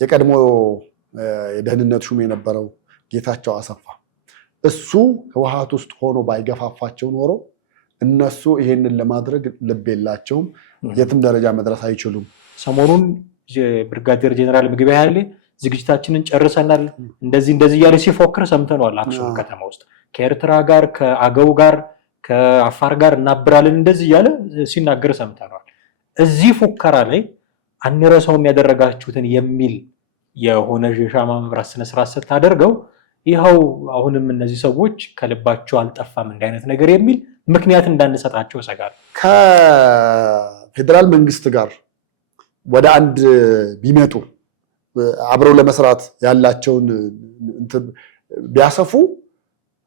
የቀድሞ የደህንነት ሹም የነበረው ጌታቸው አሰፋ እሱ ህወሓት ውስጥ ሆኖ ባይገፋፋቸው ኖሮ እነሱ ይሄንን ለማድረግ ልብ የላቸውም፣ የትም ደረጃ መድረስ አይችሉም። ሰሞኑን ብርጋዴር ጄኔራል ምግበይ ኃይሌ ዝግጅታችንን ጨርሰናል እንደዚህ እያለ ሲፎክር ሰምተናል። አክሱም ከተማ ውስጥ ከኤርትራ ጋር ከአገው ጋር ከአፋር ጋር እናብራለን እንደዚህ እያለ ሲናገር ሰምተናል። እዚህ ፉከራ ላይ አንረሳውም ያደረጋችሁትን የሚል የሆነ የሻማ መብራት ስነ ስርዓት ስታደርገው ይኸው አሁንም እነዚህ ሰዎች ከልባቸው አልጠፋም እንዲህ አይነት ነገር የሚል ምክንያት እንዳንሰጣቸው ሰጋል። ከፌዴራል መንግስት ጋር ወደ አንድ ቢመጡ አብረው ለመስራት ያላቸውን ቢያሰፉ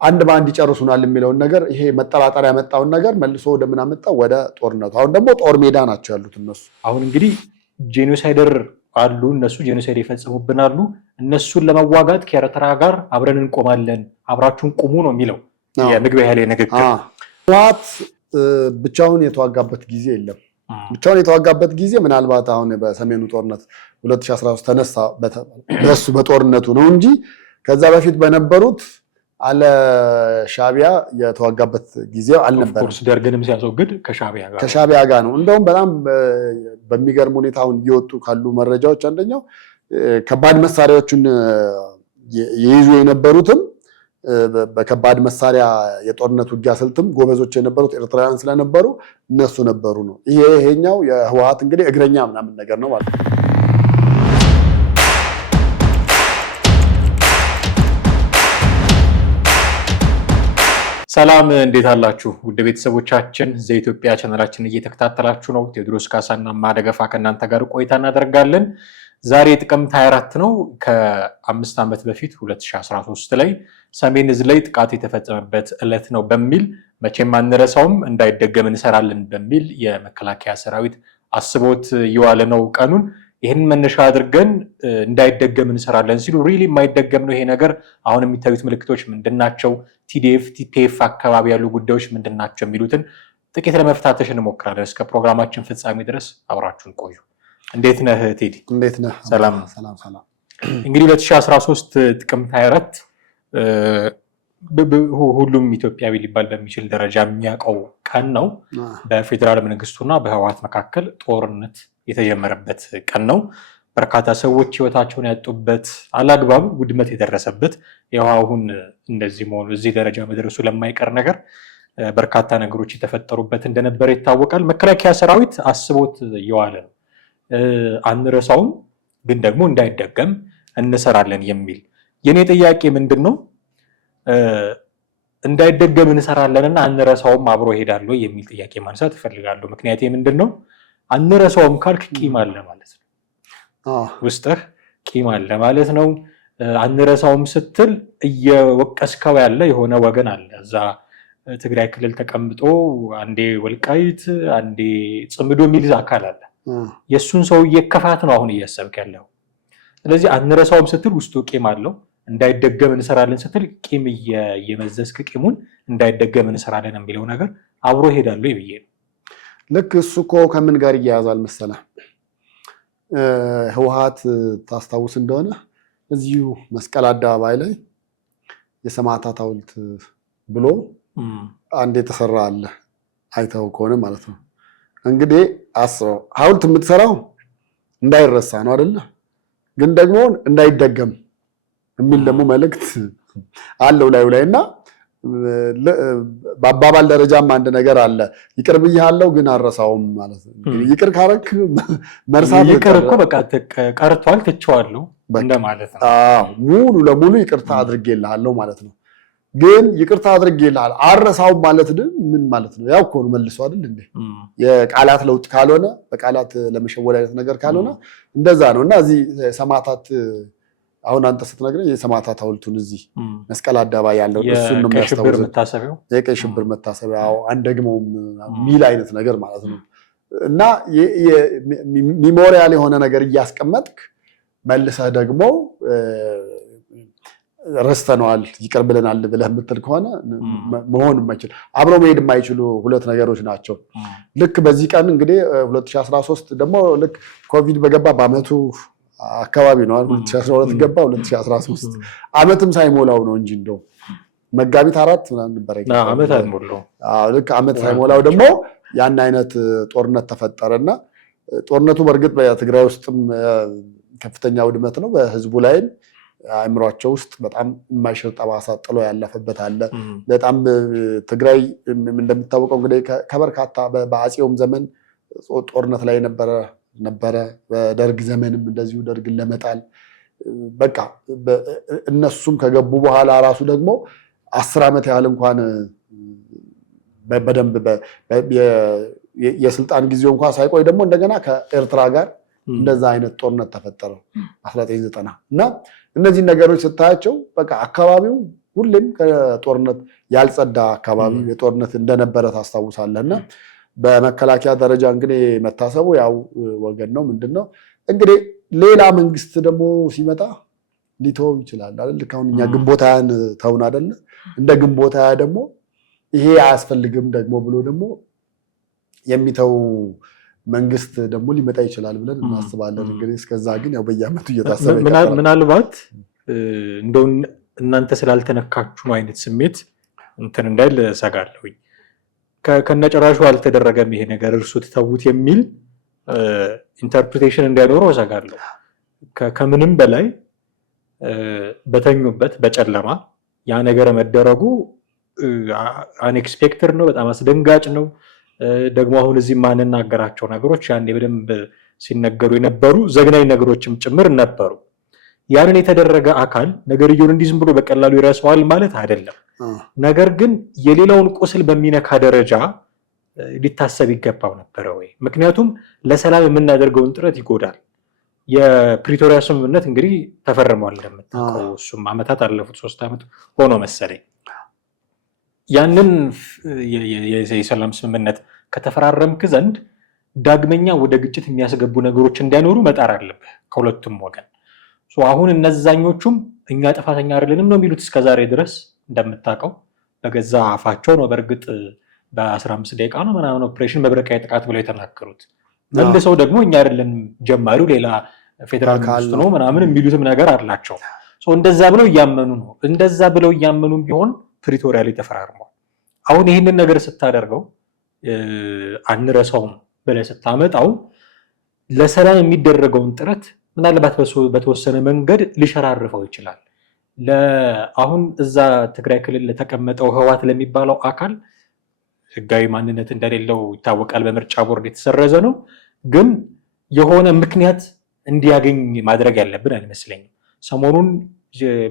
አንድ በአንድ ይጨርሱናል የሚለውን ነገር ይሄ መጠራጠር ያመጣውን ነገር መልሶ ወደ ምን አመጣው? ወደ ጦርነቱ። አሁን ደግሞ ጦር ሜዳ ናቸው ያሉት እነሱ። አሁን እንግዲህ ጄኖሳይደር አሉ እነሱ ጄኖሳይድ ይፈጽሙብናሉ። እነሱን ለመዋጋት ከኤርትራ ጋር አብረን እንቆማለን፣ አብራችሁን ቁሙ ነው የሚለው የምግበይ ኃይሌ ንግግር። ህወሓት ብቻውን የተዋጋበት ጊዜ የለም። ብቻውን የተዋጋበት ጊዜ ምናልባት አሁን በሰሜኑ ጦርነት 2013 ተነሳ በሱ በጦርነቱ ነው እንጂ ከዛ በፊት በነበሩት አለ ሻቢያ የተዋጋበት ጊዜ አልነበረም። ኦፍኮርስ ደርግንም ሲያስወግድ ከሻቢያ ጋር ነው። እንደውም በጣም በሚገርም ሁኔታ አሁን እየወጡ ካሉ መረጃዎች አንደኛው ከባድ መሳሪያዎችን የይዙ የነበሩትም በከባድ መሳሪያ የጦርነት ውጊያ ስልትም ጎበዞች የነበሩት ኤርትራውያን ስለነበሩ እነሱ ነበሩ ነው። ይሄኛው የህወሓት እንግዲህ እግረኛ ምናምን ነገር ነው ማለት ነው። ሰላም እንዴት አላችሁ? ውድ ቤተሰቦቻችን ዘኢትዮጵያ ቻናላችን እየተከታተላችሁ ነው። ቴዎድሮስ ካሳና ማደገፋ ከእናንተ ጋር ቆይታ እናደርጋለን። ዛሬ ጥቅምት 24 ነው። ከ5 ዓመት በፊት 2013 ላይ ሰሜን ዕዝ ላይ ጥቃት የተፈጸመበት ዕለት ነው በሚል መቼም አንረሳውም እንዳይደገም እንሰራለን በሚል የመከላከያ ሰራዊት አስቦት የዋለ ነው ቀኑን። ይህን መነሻ አድርገን እንዳይደገም እንሰራለን ሲሉ ሪሊ የማይደገም ነው ይሄ ነገር። አሁን የሚታዩት ምልክቶች ምንድናቸው? ቲዲኤፍ ቲፒኤፍ አካባቢ ያሉ ጉዳዮች ምንድናቸው? የሚሉትን ጥቂት ለመፍታተሽ እንሞክራለን። እስከ ፕሮግራማችን ፍጻሜ ድረስ አብራችሁን ቆዩ። እንዴት ነህ ቴዲ? እንዴት ነህ? ሰላም። እንግዲህ 2013 ጥቅምት 24 ሁሉም ኢትዮጵያዊ ሊባል በሚችል ደረጃ የሚያውቀው ቀን ነው። በፌዴራል መንግስቱና በህወሓት መካከል ጦርነት የተጀመረበት ቀን ነው። በርካታ ሰዎች ህይወታቸውን ያጡበት፣ አላግባብ ውድመት የደረሰበት፣ ያው አሁን እንደዚህ መሆኑ እዚህ ደረጃ መድረሱ ለማይቀር ነገር በርካታ ነገሮች የተፈጠሩበት እንደነበረ ይታወቃል። መከላከያ ሰራዊት አስቦት የዋለ ነው። አንረሳውም ግን ደግሞ እንዳይደገም እንሰራለን የሚል የኔ ጥያቄ ምንድን ነው? እንዳይደገም እንሰራለንና አንረሳውም አብሮ ይሄዳሉ የሚል ጥያቄ ማንሳት እፈልጋለሁ። ምክንያቴ ምንድን ነው? አንረሳውም ካልክ ቂም አለ ማለት ነው። ውስጥህ ቂም አለ ማለት ነው። አንረሳውም ስትል እየወቀስከው ያለ የሆነ ወገን አለ እዛ ትግራይ ክልል ተቀምጦ አንዴ ወልቃይት አንዴ ጽምዶ የሚል አካል አለ። የሱን ሰውዬ ክፋት ነው አሁን እያሰብክ ያለው። ስለዚህ አንረሳውም ስትል ውስጡ ቂም አለው። እንዳይደገም እንሰራለን ስትል ቂም እየመዘዝክ ቂሙን እንዳይደገም እንሰራለን የሚለው ነገር አብሮ ይሄዳሉ ይብዬ ነው። ልክ እሱ እኮ ከምን ጋር ይያያዛል መሰለህ? ህወሓት ታስታውስ እንደሆነ እዚሁ መስቀል አደባባይ ላይ የሰማዕታት ሐውልት ብሎ አንድ የተሰራ አለ፣ አይተው ከሆነ ማለት ነው። እንግዲህ አስበው፣ ሐውልት የምትሰራው እንዳይረሳ ነው አይደለ? ግን ደግሞ እንዳይደገም የሚል ደግሞ መልእክት አለው ላዩ ላይ እና በአባባል ደረጃም አንድ ነገር አለ። ይቅር ብያለሁ ግን አረሳውም ማለት ነው። ይቅር ካረክ መርሳት ይቅር እኮ በቃ ቀርቷል ትቼዋለሁ እንደማለት ነው። ሙሉ ለሙሉ ይቅርታ አድርጌልሃለሁ ማለት ነው። ግን ይቅርታ አድርጌልሃል አረሳውም ማለት ምን ማለት ነው? ያው እኮ ነው መልሶ አይደል እንዴ? የቃላት ለውጥ ካልሆነ በቃላት ለመሸወድ አይነት ነገር ካልሆነ እንደዛ ነው። እና እዚህ ሰማዕታት አሁን አንተ ስትነግረኝ የሰማዕታት ሐውልቱን እዚህ መስቀል አደባባይ ያለው እሱን ነው የሚያስታውሰው። የቀይ ሽብር መታሰቢያው አንደግመውም ሚል አይነት ነገር ማለት ነው። እና ሚሞሪያል የሆነ ነገር እያስቀመጥክ መልሰህ ደግሞ ረስተነዋል ይቅር ብለናል ብለህ የምትል ከሆነ መሆን የማይችል አብረው መሄድ የማይችሉ ሁለት ነገሮች ናቸው። ልክ በዚህ ቀን እንግዲህ 2013 ደግሞ ልክ ኮቪድ በገባ በአመቱ አካባቢ ነው 2012 ገባ 2013 ዓመትም ሳይሞላው ነው እንጂ እንደው መጋቢት 4 ምናምን ነበር ዓመት አይሞላው ልክ ዓመት ሳይሞላው ደግሞ ያን አይነት ጦርነት ተፈጠረና ጦርነቱ በእርግጥ በትግራይ ውስጥም ከፍተኛ ውድመት ነው በህዝቡ ላይም አእምሯቸው ውስጥ በጣም የማይሽር ጠባሳ ጥሎ ያለፈበት አለ በጣም ትግራይ እንደምታወቀው እንግዲህ ከበርካታ በአጼውም ዘመን ጦርነት ላይ ነበረ በደርግ ዘመንም እንደዚሁ ደርግን ለመጣል በቃ እነሱም ከገቡ በኋላ ራሱ ደግሞ 10 ዓመት ያህል እንኳን በደንብ የስልጣን ጊዜው እንኳን ሳይቆይ ደግሞ እንደገና ከኤርትራ ጋር እንደዛ አይነት ጦርነት ተፈጠረ 1990 እና እነዚህ ነገሮች ስታያቸው በቃ አካባቢው ሁሌም ከጦርነት ያልጸዳ አካባቢ የጦርነት እንደነበረ ታስታውሳለህና በመከላከያ ደረጃ እንግዲህ መታሰቡ ያው ወገን ነው ምንድነው እንግዲህ ሌላ መንግስት ደግሞ ሲመጣ ሊተው ይችላል አይደል ካሁን እኛ ግንቦት ሃያን ተውን አይደል እንደ ግንቦት ሃያ ደግሞ ይሄ አያስፈልግም ደግሞ ብሎ ደግሞ የሚተው መንግስት ደግሞ ሊመጣ ይችላል ብለን እናስባለን እንግዲህ እስከዛ ግን ያው በየአመቱ እየታሰበ ምናልባት እንደው እናንተ ስላልተነካችሁ ነው አይነት ስሜት እንትን እንዳይል ሰጋለሁኝ ከነጨራሹ አልተደረገም ይሄ ነገር እርሱ ተተውት የሚል ኢንተርፕሪቴሽን እንዳይኖረው ሰጋለሁ ከምንም በላይ በተኙበት በጨለማ ያ ነገር መደረጉ አንኤክስፔክትድ ነው በጣም አስደንጋጭ ነው ደግሞ አሁን እዚህ ማንናገራቸው ነገሮች ያኔ በደንብ ሲነገሩ የነበሩ ዘግናኝ ነገሮችም ጭምር ነበሩ ያንን የተደረገ አካል ነገርየውን እንዲህ ዝም ብሎ በቀላሉ ይረሳዋል ማለት አይደለም ነገር ግን የሌላውን ቁስል በሚነካ ደረጃ ሊታሰብ ይገባው ነበር ወይ ምክንያቱም ለሰላም የምናደርገውን ጥረት ይጎዳል የፕሪቶሪያ ስምምነት እንግዲህ ተፈርሟል እንደምታውቀው እሱም አመታት አለፉት 3 አመት ሆኖ መሰለኝ ያንን የሰላም ስምምነት ከተፈራረምክ ዘንድ ዳግመኛ ወደ ግጭት የሚያስገቡ ነገሮች እንዳይኖሩ መጣር አለብህ ከሁለቱም ወገን አሁን እነዛኞቹም እኛ ጥፋተኛ አይደለንም ነው የሚሉት እስከዛሬ ድረስ እንደምታውቀው በገዛ አፋቸው ነው በእርግጥ በ15 ደቂቃ ነው ምናምን ኦፕሬሽን መብረቂያ ጥቃት ብለው የተናገሩት መልሰው ደግሞ እኛ አይደለም ጀማሪው ሌላ ፌደራል መንግስት ነው ምናምን የሚሉትም ነገር አላቸው እንደዛ ብለው እያመኑ ነው እንደዛ ብለው እያመኑም ቢሆን ፕሪቶሪያ ላይ ተፈራርሟል አሁን ይህንን ነገር ስታደርገው አንረሳውም ብለህ ስታመጣው ለሰላም የሚደረገውን ጥረት ምናልባት በተወሰነ መንገድ ሊሸራርፈው ይችላል አሁን እዛ ትግራይ ክልል ለተቀመጠው ህዋት ለሚባለው አካል ህጋዊ ማንነት እንደሌለው ይታወቃል በምርጫ ቦርድ የተሰረዘ ነው ግን የሆነ ምክንያት እንዲያገኝ ማድረግ ያለብን አይመስለኝም ሰሞኑን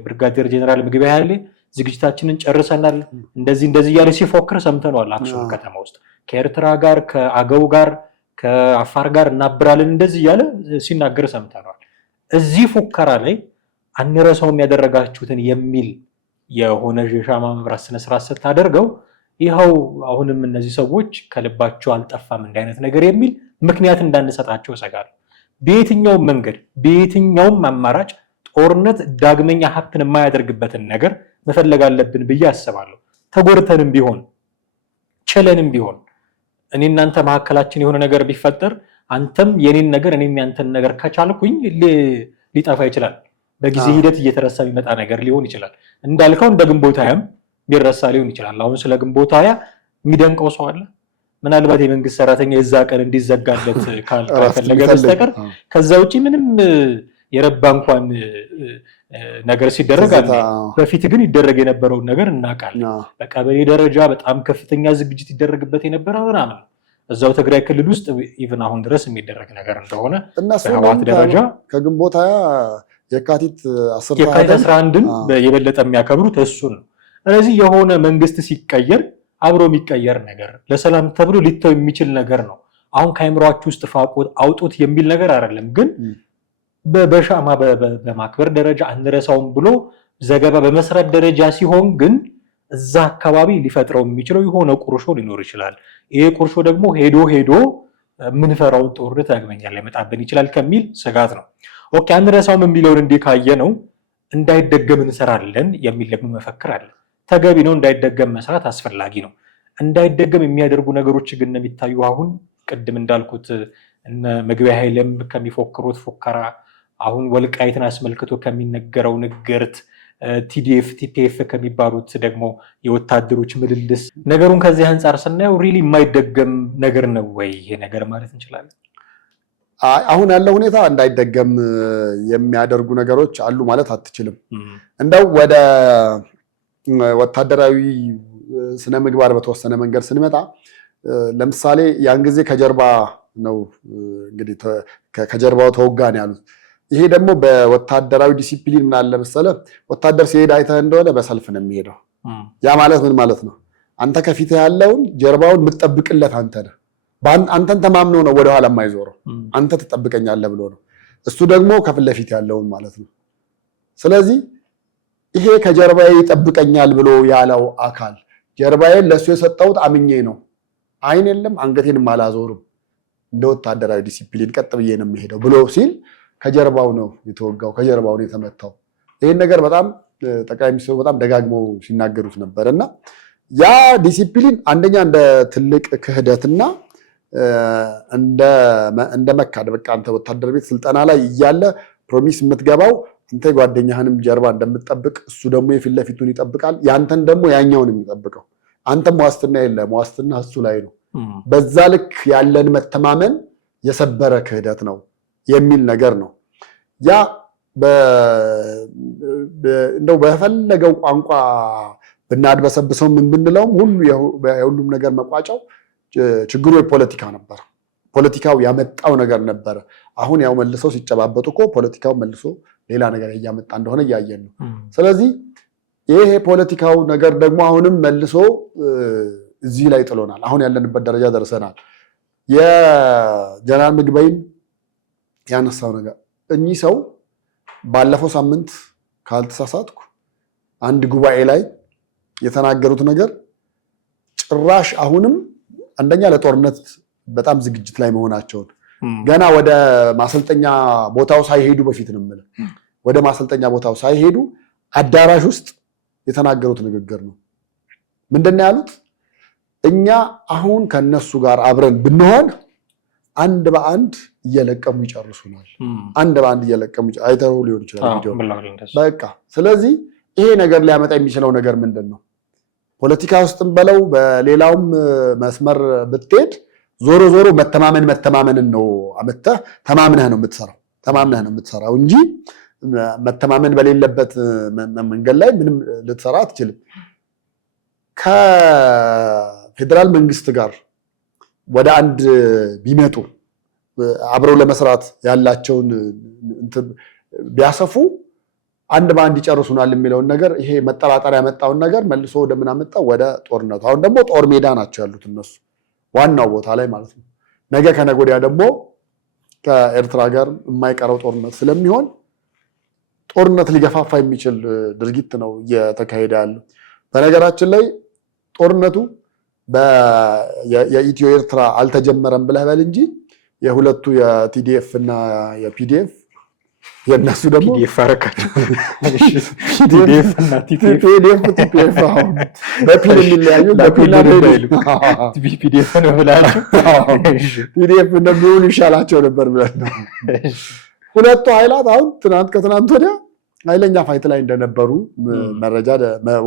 ብርጋዴር ጄኔራል ምግበይ ኃይሌ ዝግጅታችንን ጨርሰናል እንደዚህ ያለ ሲፎክር ሰምተናል አክሱም ከተማ ውስጥ ከኤርትራ ጋር ከአገው ጋር ከአፋር ጋር እናብራለን እንደዚህ ያለ ሲናገር ሰምተናል እዚህ ፉከራ ላይ አንረሳውም ያደረጋችሁትን የሚል የሆነ ሻማ መብራት ስነ ስርዓት ስታደርገው ይኸው አሁንም እነዚህ ሰዎች ከልባቸው አልጠፋም እንደ አይነት ነገር የሚል ምክንያት እንዳንሰጣቸው ሰጋለሁ በየትኛውም መንገድ በየትኛውም አማራጭ ጦርነት ዳግመኛ ሀፕን የማያደርግበትን ነገር መፈለግ አለብን ብዬ አስባለሁ ተጎርተንም ቢሆን ቸለንም ቢሆን እኔ እናንተ መሐከላችን የሆነ ነገር ቢፈጠር አንተም የኔን ነገር እኔም ያንተን ነገር ከቻልኩኝ ሊጠፋ ይችላል በጊዜ ሂደት እየተረሳ የሚመጣ ነገር ሊሆን ይችላል እንዳልከው እንደ ግንቦት ሃያም ሊረሳ ሊሆን ይችላል አሁን ስለ ግንቦት ሃያ የሚደንቀው ሰው አለ ምናልባት የመንግስት ሰራተኛ የዛ ቀን እንዲዘጋለት ካልፈለገ በስተቀር ከዛ ውጪ ምንም የረባ እንኳን ነገር ሲደረግ አለ በፊት ግን ይደረግ የነበረውን ነገር እናውቃለን በቀበሌ ደረጃ በጣም ከፍተኛ ዝግጅት ይደረግበት የነበረው ምናምን እዛው ትግራይ ክልል ውስጥ ኢቭን አሁን ድረስ የሚደረግ ነገር እንደሆነ በህወሓት ደረጃ ከግንቦት ሃያ የካቲት 11ን የበለጠ የሚያከብሩት እሱን ነው ስለዚህ የሆነ መንግስት ሲቀየር አብሮ የሚቀየር ነገር ለሰላም ተብሎ ሊተው የሚችል ነገር ነው አሁን ከአይምሮአችሁ ውስጥ ፋቁት አውጡት የሚል ነገር አይደለም ግን በሻማ በማክበር ደረጃ አንረሳውም ብሎ ዘገባ በመስራት ደረጃ ሲሆን ግን እዛ አካባቢ ሊፈጥረው የሚችለው የሆነ ቁርሾ ሊኖር ይችላል ይሄ ቁርሾ ደግሞ ሄዶ ምንፈራውን ጦርነት ዳግመኛ ሊመጣብን ይችላል ከሚል ስጋት ነው ኦኬ አንረሳውም የሚለውን እንዲካየ ነው እንዳይደገም እንሰራለን የሚል ደግሞ መፈክር አለ ተገቢ ነው እንዳይደገም መስራት አስፈላጊ ነው እንዳይደገም የሚያደርጉ ነገሮች ግን የሚታዩ አሁን ቅድም እንዳልኩት እነ ምግበይ ኃይለም ከሚፎክሩት ፉከራ አሁን ወልቃይትን አስመልክቶ ከሚነገረው ንግርት ቲዲኤፍ ቲፒኤፍ ከሚባሉት ደግሞ የወታደሮች ምልልስ ነገሩን ከዚህ አንጻር ስናየው ሪሊ የማይደገም ነገር ነው ወይ ይሄ ነገር ማለት እንችላለን? አሁን ያለው ሁኔታ እንዳይደገም የሚያደርጉ ነገሮች አሉ ማለት አትችልም። እንደው ወደ ወታደራዊ ስነ ምግባር በተወሰነ መንገድ ስንመጣ ለምሳሌ ያን ጊዜ ከጀርባ ነው እንግዲህ ከጀርባው ተወጋን ያሉት። ይሄ ደግሞ በወታደራዊ ዲሲፕሊን ምን አለ መሰለህ፣ ወታደር ሲሄድ አይተህ እንደሆነ በሰልፍ ነው የሚሄደው። ያ ማለት ምን ማለት ነው? አንተ ከፊት ያለውን ጀርባውን የምትጠብቅለት አንተ ነህ። አንተን ተማምኖ ነው ወደኋላ የማይዞረው፣ አንተ ትጠብቀኛለህ ብሎ ነው። እሱ ደግሞ ከፊት ለፊት ያለውን ማለት ነው። ስለዚህ ይሄ ከጀርባዬ ይጠብቀኛል ብሎ ያለው አካል ጀርባዬን ለእሱ የሰጠሁት አምኜ ነው፣ አይን የለም አንገቴንም አላዞርም፣ እንደ ወታደራዊ ዲሲፕሊን ቀጥ ብዬ ነው የሚሄደው ብሎ ሲል ከጀርባው ነው የተወጋው፣ ከጀርባው ነው የተመታው። ይህን ነገር በጣም ጠቅላይ ሚኒስትሩ በጣም ደጋግመው ሲናገሩት ነበር። እና ያ ዲሲፕሊን አንደኛ እንደ ትልቅ ክህደትና እንደ መካድ፣ በቃ አንተ ወታደር ቤት ስልጠና ላይ እያለ ፕሮሚስ የምትገባው አንተ ጓደኛህንም ጀርባ እንደምትጠብቅ እሱ ደግሞ የፊት ለፊቱን ይጠብቃል፣ ያንተን ደግሞ ያኛውን የሚጠብቀው። አንተም ዋስትና የለም፣ ዋስትና እሱ ላይ ነው። በዛ ልክ ያለን መተማመን የሰበረ ክህደት ነው የሚል ነገር ነው። ያ እንደው በፈለገው ቋንቋ ብናድበሰብሰው ምን ብንለውም የሁሉም ነገር መቋጫው ችግሩ የፖለቲካ ነበር። ፖለቲካው ያመጣው ነገር ነበረ። አሁን ያው መልሰው ሲጨባበጡ እኮ ፖለቲካው መልሶ ሌላ ነገር እያመጣ እንደሆነ እያየን ነው። ስለዚህ ይሄ ፖለቲካው ነገር ደግሞ አሁንም መልሶ እዚህ ላይ ጥሎናል። አሁን ያለንበት ደረጃ ደርሰናል። የጀነራል ምግበይን ያነሳው ነገር እኚህ ሰው ባለፈው ሳምንት ካልተሳሳትኩ አንድ ጉባኤ ላይ የተናገሩት ነገር ጭራሽ አሁንም አንደኛ ለጦርነት በጣም ዝግጅት ላይ መሆናቸውን ገና ወደ ማሰልጠኛ ቦታው ሳይሄዱ በፊት ነው የምልህ፣ ወደ ማሰልጠኛ ቦታው ሳይሄዱ አዳራሽ ውስጥ የተናገሩት ንግግር ነው። ምንድን ነው ያሉት? እኛ አሁን ከነሱ ጋር አብረን ብንሆን አንድ በአንድ እየለቀሙ ይጨርሱናል። አንድ በአንድ እየለቀሙ አይተው ሊሆን ይችላል ቪዲዮ። በቃ ስለዚህ ይሄ ነገር ሊያመጣ የሚችለው ነገር ምንድን ነው? ፖለቲካ ውስጥም በለው በሌላውም መስመር ብትሄድ ዞሮ ዞሮ መተማመንን ነው አመጣህ። ተማምነህ ነው የምትሰራው እንጂ መተማመን በሌለበት መንገድ ላይ ምንም ልትሰራ አትችልም። ከፌዴራል መንግስት ጋር ወደ አንድ ቢመጡ አብረው ለመስራት ያላቸውን ቢያሰፉ አንድ በአንድ ይጨርሱናል የሚለውን ነገር ይሄ መጠራጠር ያመጣውን ነገር መልሶ ወደ ምን አመጣው? ወደ ጦርነቱ። አሁን ደግሞ ጦር ሜዳ ናቸው ያሉት እነሱ ዋናው ቦታ ላይ ማለት ነው። ነገ ከነገ ወዲያ ደግሞ ከኤርትራ ጋር የማይቀረው ጦርነት ስለሚሆን ጦርነት ሊገፋፋ የሚችል ድርጊት ነው እየተካሄደ ያለው። በነገራችን ላይ ጦርነቱ የኢትዮ ኤርትራ አልተጀመረም ብለህ በል እንጂ የሁለቱ የቲዲኤፍ እና የፒዲኤፍ የነሱ ደግሞ ቲፒኤፍ አሁን በፒል የሚለያዩ ፒዲኤፍ እንደሚሆኑ ይሻላቸው ነበር ብለን ነው። ሁለቱ ኃይላት አሁን ከትናንት ወዲያ ኃይለኛ ፋይት ላይ እንደነበሩ መረጃ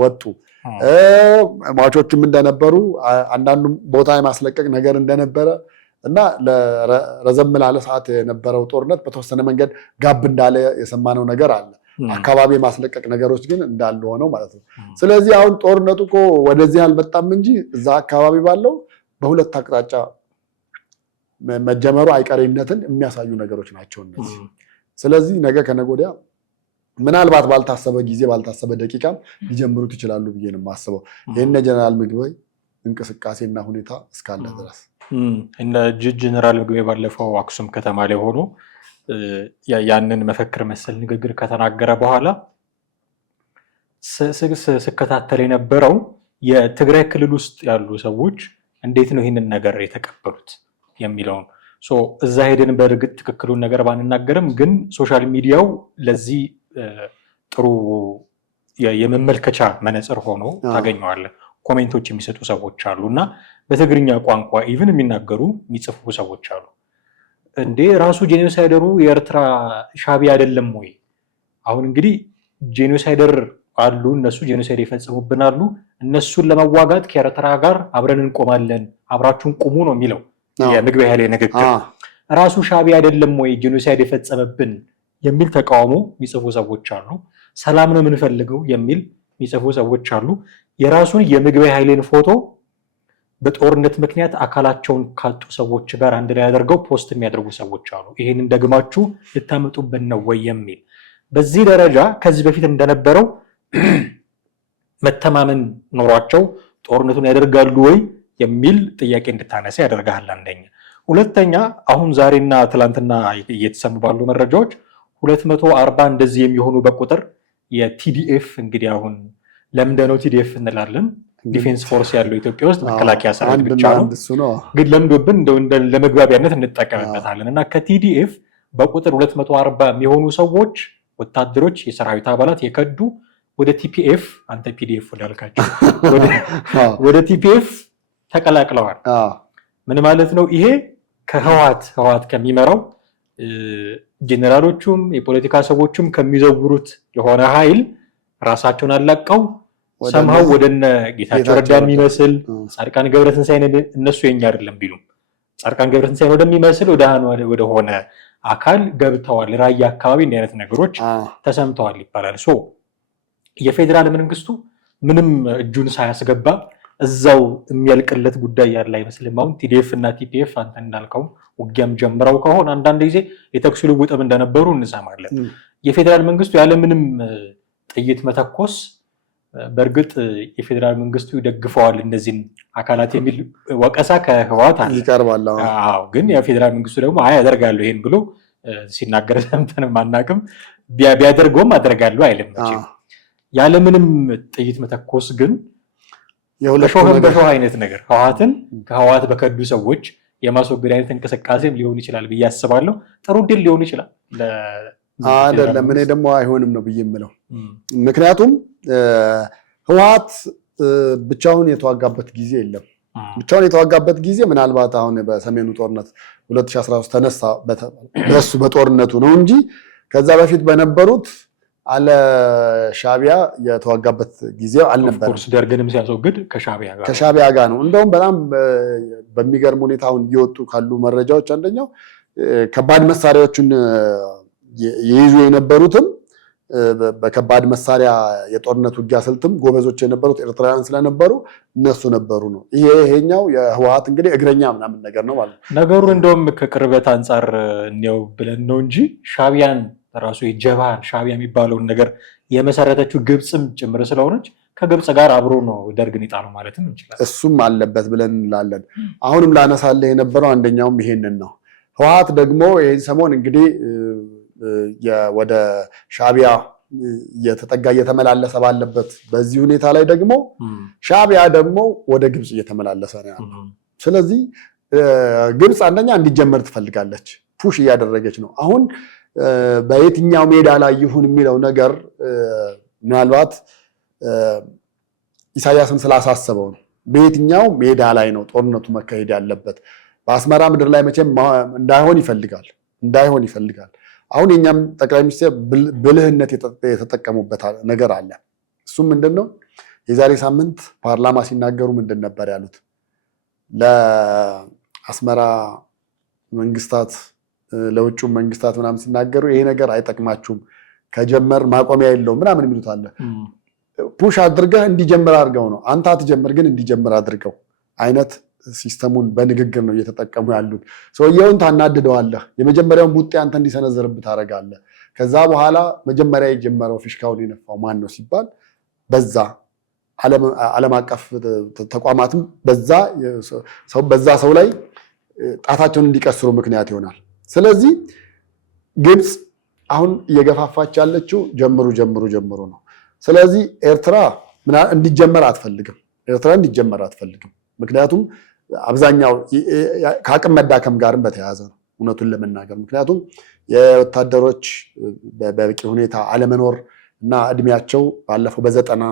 ወጡ። ሟቾችም እንደነበሩ አንዳንዱ ቦታ የማስለቀቅ ነገር እንደነበረ እና ረዘም ላለ ሰዓት የነበረው ጦርነት በተወሰነ መንገድ ጋብ እንዳለ የሰማነው ነገር አለ። አካባቢ የማስለቀቅ ነገሮች ግን እንዳሉ ሆነው ማለት ነው። ስለዚህ አሁን ጦርነቱ እኮ ወደዚህ አልመጣም እንጂ እዛ አካባቢ ባለው በሁለት አቅጣጫ መጀመሩ አይቀሬነትን የሚያሳዩ ነገሮች ናቸው እነዚህ። ስለዚህ ነገ ከነገ ወዲያ ምናልባት ባልታሰበ ጊዜ ባልታሰበ ደቂቃም ሊጀምሩት ይችላሉ ብዬ ነው የማስበው። የእነ ጀነራል ምግበይ እንቅስቃሴና ሁኔታ እስካለ ድረስ እነ ጀነራል ምግበይ ባለፈው አክሱም ከተማ ላይ ሆኖ ያንን መፈክር መሰል ንግግር ከተናገረ በኋላ ስከታተል የነበረው የትግራይ ክልል ውስጥ ያሉ ሰዎች እንዴት ነው ይህንን ነገር የተቀበሉት የሚለውን እዛ ሄደን በእርግጥ ትክክሉን ነገር ባንናገርም ግን ሶሻል ሚዲያው ለዚህ ጥሩ የመመልከቻ መነጽር ሆኖ ታገኘዋለህ። ኮሜንቶች የሚሰጡ ሰዎች አሉ እና በትግርኛ ቋንቋ ኢቭን የሚናገሩ የሚጽፉ ሰዎች አሉ። እንዴ ራሱ ጄኖሳይደሩ የኤርትራ ሻዕቢያ አይደለም ወይ? አሁን እንግዲህ ጄኖሳይደር አሉ፣ እነሱ ጄኖሳይድ ይፈጽሙብናሉ፣ እነሱን ለመዋጋት ከኤርትራ ጋር አብረን እንቆማለን፣ አብራችሁን ቁሙ ነው የሚለው የምግበያ ኃይሌ ንግግር። ራሱ ሻዕቢያ አይደለም ወይ ጄኖሳይድ የፈጸመብን የሚል ተቃውሞ የሚጽፉ ሰዎች አሉ። ሰላም ነው የምንፈልገው የሚል የሚጽፉ ሰዎች አሉ። የራሱን የምግበያ ኃይሌን ፎቶ በጦርነት ምክንያት አካላቸውን ካጡ ሰዎች ጋር አንድ ላይ አድርገው ፖስት የሚያደርጉ ሰዎች አሉ። ይሄንን ደግማችሁ ልታመጡብን ነው ወይ የሚል። በዚህ ደረጃ ከዚህ በፊት እንደነበረው መተማመን ኖሯቸው ጦርነቱን ያደርጋሉ ወይ የሚል ጥያቄ እንድታነሳ ያደርጋል። አንደኛ። ሁለተኛ አሁን ዛሬና ትላንትና እየተሰሙ ባሉ መረጃዎች 240 እንደዚህ የሚሆኑ በቁጥር የቲዲኤፍ እንግዲህ አሁን ለምንድነው ቲዲኤፍ እንላለን? ዲፌንስ ፎርስ ያለው ኢትዮጵያ ውስጥ መከላከያ ሰራዊት ብቻ ነው፣ ግን ለምዶብን ለመግባቢያነት እንጠቀምበታለን። እና ከቲዲኤፍ በቁጥር 240 የሚሆኑ ሰዎች ወታደሮች፣ የሰራዊት አባላት የከዱ ወደ ቲፒኤፍ አንተ ፒዲኤፍ ወዳልካቸው ወደ ቲፒኤፍ ተቀላቅለዋል። ምን ማለት ነው ይሄ? ከህወሓት ከሚመራው ጄኔራሎቹም የፖለቲካ ሰዎችም ከሚዘውሩት የሆነ ኃይል ራሳቸውን አላቀው ሰምሃው ወደነ ጌታቸው ረዳ የሚመስል ጻድቃን ገብረትንሳኤን እነሱ የኛ አይደለም ቢሉም ጻድቃን ገብረትንሳኤን ወደሚመስል ወደሆነ አካል ገብተዋል። ራያ አካባቢ እንዲህ አይነት ነገሮች ተሰምተዋል ይባላል። የፌዴራል መንግስቱ ምንም እጁን ሳያስገባ እዛው የሚያልቅለት ጉዳይ ያለ አይመስልም። አሁን ቲዲኤፍ እና ቲፒኤፍ አንተ እንዳልከው ውጊያም ጀምረው ከሆነ አንዳንድ ጊዜ የተኩስ ልውውጥም እንደነበሩ እንሰማለን። የፌዴራል መንግስቱ ያለምንም ጥይት መተኮስ በእርግጥ የፌዴራል መንግስቱ ይደግፈዋል እነዚህን አካላት የሚል ወቀሳ ከህወሓት ይቀርባል። ግን የፌዴራል መንግስቱ ደግሞ አይ አደርጋለሁ ይሄን ብሎ ሲናገር ሰምተን ማናቅም። ቢያደርገውም አደርጋለሁ አይልም። ያለምንም ጥይት መተኮስ ግን በሾህ አይነት ነገር ከህወሓት በከዱ ሰዎች የማስወገድ አይነት እንቅስቃሴም ሊሆን ይችላል ብዬ አስባለሁ። ጥሩ ድል ሊሆን ይችላል አይደለም። እኔ ደግሞ አይሆንም ነው ብዬ የምለው። ምክንያቱም ህወሓት ብቻውን የተዋጋበት ጊዜ የለም። ብቻውን የተዋጋበት ጊዜ ምናልባት አሁን በሰሜኑ ጦርነት 2013 ተነሳ በሱ በጦርነቱ ነው እንጂ ከዛ በፊት በነበሩት አለ ሻዕቢያ የተዋጋበት ጊዜ አልነበረም። ደርግንም ሲያስወግድ ከሻዕቢያ ጋር ነው። እንደውም በጣም በሚገርም ሁኔታ አሁን እየወጡ ካሉ መረጃዎች አንደኛው ከባድ መሳሪያዎችን ይይዙ የነበሩትም በከባድ መሳሪያ የጦርነት ውጊያ ስልትም ጎበዞች የነበሩት ኤርትራውያን ስለነበሩ እነሱ ነበሩ ነው። ይሄኛው የህወሓት እንግዲህ እግረኛ ምናምን ነገር ነው ማለት ነው ነገሩ። እንደውም ከቅርበት አንጻር እንየው ብለን ነው እንጂ ሻዕቢያን ራሱ የጀባን ሻዕቢያ የሚባለውን ነገር የመሰረተችው ግብፅም ጭምር ስለሆነች ከግብፅ ጋር አብሮ ነው ደርግን ይጣሉ ማለትም እንችላለን። እሱም አለበት ብለን እንላለን። አሁንም ላነሳለህ የነበረው አንደኛውም ይሄንን ነው። ህወሓት ደግሞ ይህን ሰሞን እንግዲህ ወደ ሻዕቢያ እየተጠጋ እየተመላለሰ ባለበት በዚህ ሁኔታ ላይ ደግሞ ሻዕቢያ ደግሞ ወደ ግብፅ እየተመላለሰ ነው ያለው። ስለዚህ ግብፅ አንደኛ እንዲጀመር ትፈልጋለች፣ ፑሽ እያደረገች ነው። አሁን በየትኛው ሜዳ ላይ ይሁን የሚለው ነገር ምናልባት ኢሳያስን ስላሳሰበው ነው። በየትኛው ሜዳ ላይ ነው ጦርነቱ መካሄድ ያለበት? በአስመራ ምድር ላይ መቼም እንዳይሆን ይፈልጋል። አሁን የኛም ጠቅላይ ሚኒስትር ብልህነት የተጠቀሙበት ነገር አለ። እሱም ምንድነው? የዛሬ ሳምንት ፓርላማ ሲናገሩ ምንድን ነበር ያሉት? ለአስመራ መንግስታት ለውጭ መንግስታት ምናምን ሲናገሩ ይሄ ነገር አይጠቅማችሁም፣ ከጀመር ማቆሚያ የለውም ምናምን የሚሉት አለ። ፑሽ አድርገህ እንዲጀምር አድርገው ነው። አንተ አትጀምር ግን እንዲጀምር አድርገው አይነት ሲስተሙን በንግግር ነው እየተጠቀሙ ያሉት። ሰውየውን ታናድደዋለህ። የመጀመሪያውን ቡጤ አንተ እንዲሰነዘርብህ ታደርጋለህ። ከዛ በኋላ መጀመሪያ የጀመረው ፊሽካውን የነፋው ማን ነው ሲባል በዛ ዓለም አቀፍ ተቋማትም በዛ ሰው ላይ ጣታቸውን እንዲቀስሩ ምክንያት ይሆናል። ስለዚህ ግብፅ አሁን እየገፋፋች ያለችው ጀምሩ ነው። ስለዚህ ኤርትራ እንዲጀመር አትፈልግም። ምክንያቱም አብዛኛው ከአቅም መዳከም ጋርም በተያያዘ ነው እውነቱን ለመናገር። ምክንያቱም የወታደሮች በበቂ ሁኔታ አለመኖር እና እድሜያቸው ባለፈው በ90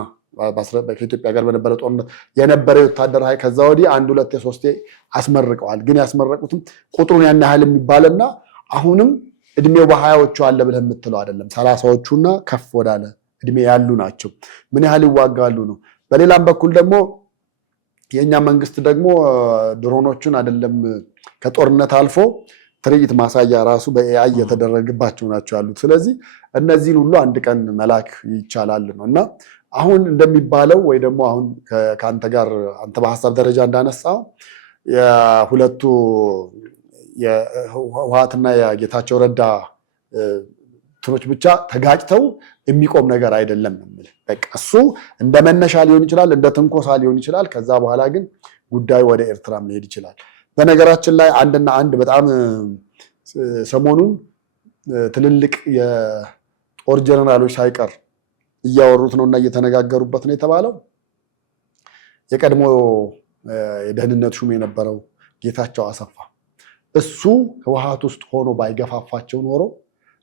ከኢትዮጵያ ጋር በነበረ ጦርነት የነበረ ወታደር ኃይል ከዛ ወዲህ 1 2 3 አስመርቀዋል። ግን ያስመረቁትም ቁጥሩን ያን ያህል የሚባልና አሁንም እድሜው በ20ዎቹ አለ ብለህ የምትለው አይደለም። 30ዎቹና ከፍ ወዳለ እድሜ ያሉ ናቸው። ምን ያህል ይዋጋሉ ነው። በሌላም በኩል ደግሞ የኛ መንግስት ደግሞ ድሮኖቹን አይደለም ከጦርነት አልፎ ትርኢት ማሳያ ራሱ በኤአይ የተደረገባቸው ናቸው ያሉት። ስለዚህ እነዚህን ሁሉ አንድ ቀን መላክ ይቻላል ነው እና አሁን እንደሚባለው ወይ ደግሞ አሁን ከአንተ ጋር አንተ በሀሳብ ደረጃ እንዳነሳው የሁለቱ የህወሓትና የጌታቸው ረዳ ትሮች ብቻ ተጋጭተው የሚቆም ነገር አይደለም ነው። በቃ እሱ እንደ መነሻ ሊሆን ይችላል፣ እንደ ትንኮሳ ሊሆን ይችላል። ከዛ በኋላ ግን ጉዳዩ ወደ ኤርትራም ሊሄድ ይችላል። በነገራችን ላይ አንድ በጣም ሰሞኑን ትልልቅ የጦር ጀነራሎች ሳይቀር እያወሩት ነውና እየተነጋገሩበት ነው የተባለው የቀድሞ የደህንነት ሹም የነበረው ጌታቸው አሰፋ እሱ ህወሓት ውስጥ ሆኖ ባይገፋፋቸው ኖሮ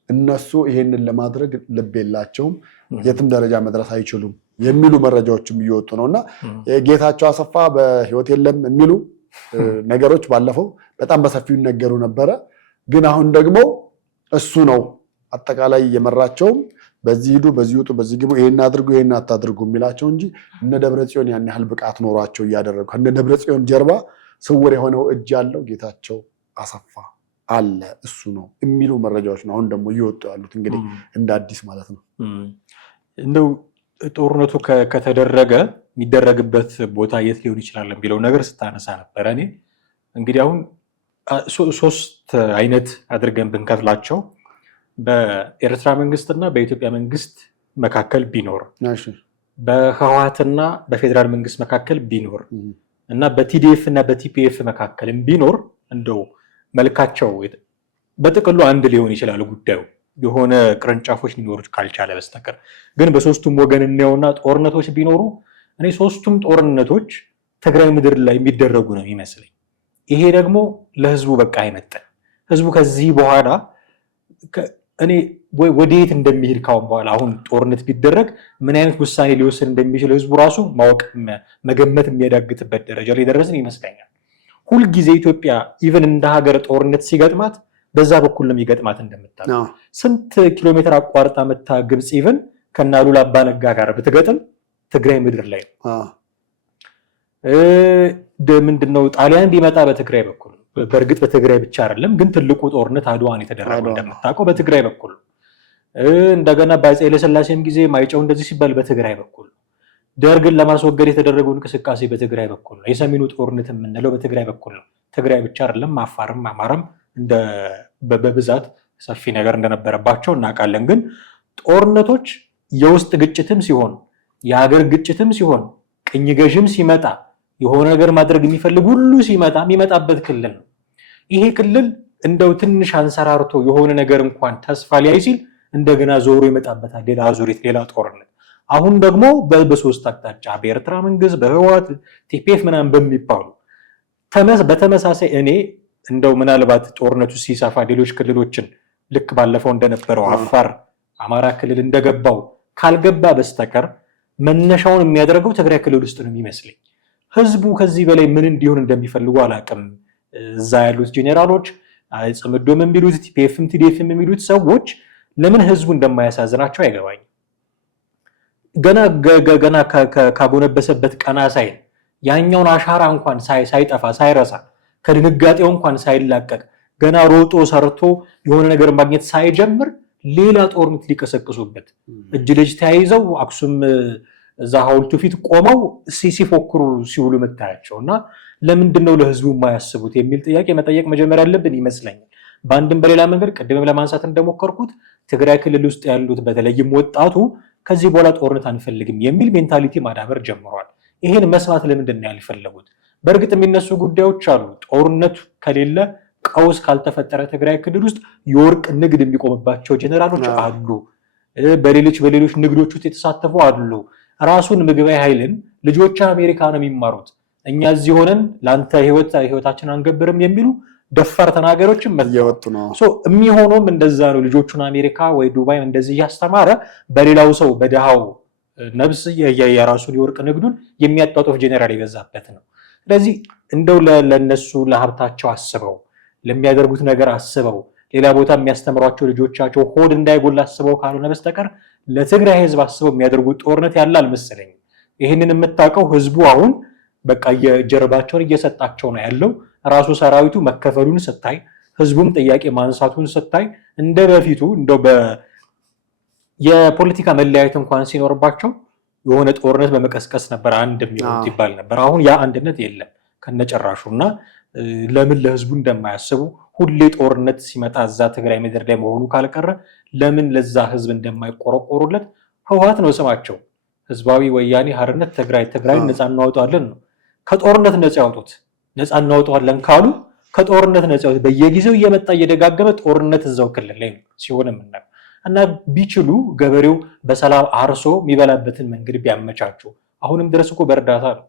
እነሱ ይሄንን ለማድረግ ልብ የላቸውም፣ የትም ደረጃ መድረስ አይችሉም የሚሉ መረጃዎችም እየወጡ ነውና ጌታቸው አሰፋ በህይወት የለም የሚሉ ነገሮች ባለፈው በጣም በሰፊው ይነገሩ ነበረ። ግን አሁን ደግሞ እሱ ነው አጠቃላይ የመራቸውም በዚህ ሂዱ፣ በዚህ ውጡ፣ በዚህ ግቡ፣ ይሄን አድርጉ፣ ይሄን አታድርጉ የሚላቸው እንጂ እነ ደብረጽዮን ያን ያህል ብቃት ኖሯቸው እያደረጉ ከነ ደብረጽዮን ጀርባ ስውር የሆነው እጅ ያለው ጌታቸው አሰፋ አለ እሱ ነው የሚሉ መረጃዎች ነው አሁን ደግሞ እየወጡ ያሉት እንግዲህ እንደ አዲስ ማለት ነው። እንደው ጦርነቱ ከተደረገ የሚደረግበት ቦታ የት ሊሆን ይችላል የሚለው ነገር ስታነሳ ነበረ። እኔ እንግዲህ አሁን 3 አይነት አድርገን ብንከፍላቸው በኤርትራ መንግስትና በኢትዮጵያ መንግስት መካከል ቢኖር፣ በህወሓትና በፌዴራል መንግስት መካከል ቢኖር እና በቲዲኤፍ እና በቲፒኤፍ መካከልም ቢኖር እንደው መልካቸው በጥቅሉ አንድ ሊሆን ይችላል ጉዳዩ የሆነ ቅርንጫፎች ሊኖሩት ካልቻለ በስተቀር። ግን በሶስቱም ወገን እናየውና ጦርነቶች ቢኖሩ እኔ 3ቱም ጦርነቶች ትግራይ ምድር ላይ የሚደረጉ ነው የሚመስለኝ። ይሄ ደግሞ ለህዝቡ በቃ አይመጥን። ህዝቡ ከዚህ በኋላ እኔ ወዴት እንደሚሄድ ካሁን በኋላ አሁን ጦርነት ቢደረግ ምን አይነት ውሳኔ ሊወስን እንደሚችል ህዝቡ ራሱ ማወቅ መገመት የሚያዳግትበት ደረጃ ላይ ደረስን ይመስለኛል። ሁልጊዜ ኢትዮጵያ ኢቨን እንደ ሀገር ጦርነት ሲገጥማት በዛ በኩል ነው የሚገጥማት። እንደምታውቀው ስንት ኪሎ ሜትር አቋርጣ መታ ግብጽ ኢቨን ከነ አሉላ አባ ነጋ ጋር ብትገጥም ትግራይ ምድር ላይ ምንድነው ጣሊያን ቢመጣ በትግራይ በኩል በእርግጥ በትግራይ ብቻ አይደለም፣ ግን ትልቁ ጦርነት አድዋን የተደረገው እንደምታውቀው በትግራይ በኩል እንደገና በአፄ ኃይለሥላሴም ጊዜ ማይጨው እንደዚህ ሲባል በትግራይ በኩል ደርግን ለማስወገድ የተደረገው እንቅስቃሴ በትግራይ በኩል ነው። የሰሜኑ ጦርነት የምንለው በትግራይ በኩል ነው። ትግራይ ብቻ አይደለም፣ አፋርም አማራም በብዛት ሰፊ ነገር እንደነበረባቸው እናውቃለን። ግን ጦርነቶች የውስጥ ግጭትም ሲሆን የሀገር ግጭትም ሲሆን ቅኝ ገዥም ሲመጣ የሆነ ነገር ማድረግ የሚፈልግ ሁሉ ሲመጣ የሚመጣበት ክልል ነው። ይሄ ክልል እንደው ትንሽ አንሰራርቶ የሆነ ነገር እንኳን ተስፋ ሊያይ ሲል እንደገና ዞሮ ይመጣበታል፣ ሌላ አዙሪት፣ ሌላ ጦርነት። አሁን ደግሞ በ3 አቅጣጫ በኤርትራ መንግስት፣ በህወሓት፣ ቲፒኤፍ ምናምን በሚባሉ በተመሳሳይ እኔ እንደው ምናልባት ጦርነቱ ሲሰፋ ሌሎች ክልሎችን ልክ ባለፈው እንደነበረው አፋር፣ አማራ ክልል እንደገባው ካልገባ በስተቀር መነሻውን የሚያደርገው ትግራይ ክልል ውስጥ ነው የሚመስለኝ። ህዝቡ ከዚህ በላይ ምን እንዲሆን እንደሚፈልጉ አላውቅም። እዛ ያሉት ጄኔራሎች ጽምዶም የሚሉት ቲፒኤፍም ቲዲኤፍም የሚሉት ሰዎች ለምን ህዝቡ እንደማያሳዝናቸው አይገባኝም። ገና ካጎነበሰበት ቀና ሳይል ያኛውን አሻራ እንኳን ሳይጠፋ ሳይረሳ ከድንጋጤው እንኳን ሳይላቀቅ ገና ሮጦ ሰርቶ የሆነ ነገር ማግኘት ሳይጀምር ሌላ ጦርነት ሊቀሰቅሱበት እጅ ለእጅ ተያይዘው አክሱም እዛ ሐውልቱ ፊት ቆመው ሲፎክሩ ሲውሉ መታያቸው እና ለምንድን ነው ለህዝቡ የማያስቡት የሚል ጥያቄ መጠየቅ መጀመር ያለብን ይመስለኛል። በአንድም በሌላ መንገድ ቅድምም ለማንሳት እንደሞከርኩት ትግራይ ክልል ውስጥ ያሉት በተለይም ወጣቱ ከዚህ በኋላ ጦርነት አንፈልግም የሚል ሜንታሊቲ ማዳበር ጀምሯል። ይሄን መስማት ለምንድን ነው ያልፈለጉት? በእርግጥ የሚነሱ ጉዳዮች አሉ። ጦርነት ከሌለ ቀውስ ካልተፈጠረ ትግራይ ክልል ውስጥ የወርቅ ንግድ የሚቆምባቸው ጀነራሎች አሉ። በሌሎች ንግዶች ውስጥ የተሳተፉ አሉ። ራሱን ምግባዊ ኃይልን ልጆች አሜሪካ ነው የሚማሩት፣ እኛ እዚህ ሆነን ለአንተ ህይወታችን አንገብርም የሚሉ ደፋር ተናገሮችም እየወጡ ነው። የሚሆነውም እንደዛ ነው። ልጆቹን አሜሪካ ወይ ዱባይ እንደዚህ እያስተማረ በሌላው ሰው በድሃው ነብስ የራሱን የወርቅ ንግዱን የሚያጣጥፍ ጄኔራል የበዛበት ነው። ስለዚህ እንደው ለነሱ ለሀብታቸው አስበው ለሚያደርጉት ነገር አስበው ሌላ ቦታ የሚያስተምሯቸው ልጆቻቸው ሆድ እንዳይጎላ አስበው ካልሆነ በስተቀር ለትግራይ ህዝብ አስበው የሚያደርጉት ጦርነት ያለ አልመሰለኝም። ይህንን የምታውቀው ህዝቡ አሁን በቃ የጀርባቸውን እየሰጣቸው ነው ያለው። ራሱ ሰራዊቱ መከፈሉን ስታይ፣ ህዝቡም ጥያቄ ማንሳቱን ስታይ እንደ በፊቱ እንደው የፖለቲካ መለያየት እንኳን ሲኖርባቸው የሆነ ጦርነት በመቀስቀስ ነበር አንድ የሚሆኑት ይባል ነበር። አሁን ያ አንድነት የለም ከነጨራሹ እና ለምን ለህዝቡ እንደማያስቡ ሁሌ ጦርነት ሲመጣ እዛ ትግራይ ምድር ላይ መሆኑ ካልቀረ ለምን ለዛ ህዝብ እንደማይቆረቆሩለት ህወሓት ነው ስማቸው። ህዝባዊ ወያኔ ሓርነት ትግራይ ነፃ እናወጣለን ነው። ከጦርነት ነፃ ያወጡት ነፃ እናወጣለን ካሉ ከጦርነት ነፃ ያወጡት በየጊዜው እየመጣ እየደጋገመ ጦርነት እዛው ክልል ላይ ሲሆን የምናየው እና ቢችሉ ገበሬው በሰላም አርሶ የሚበላበትን መንገድ ቢያመቻቹ። አሁንም ድረስ እኮ በእርዳታ ነው።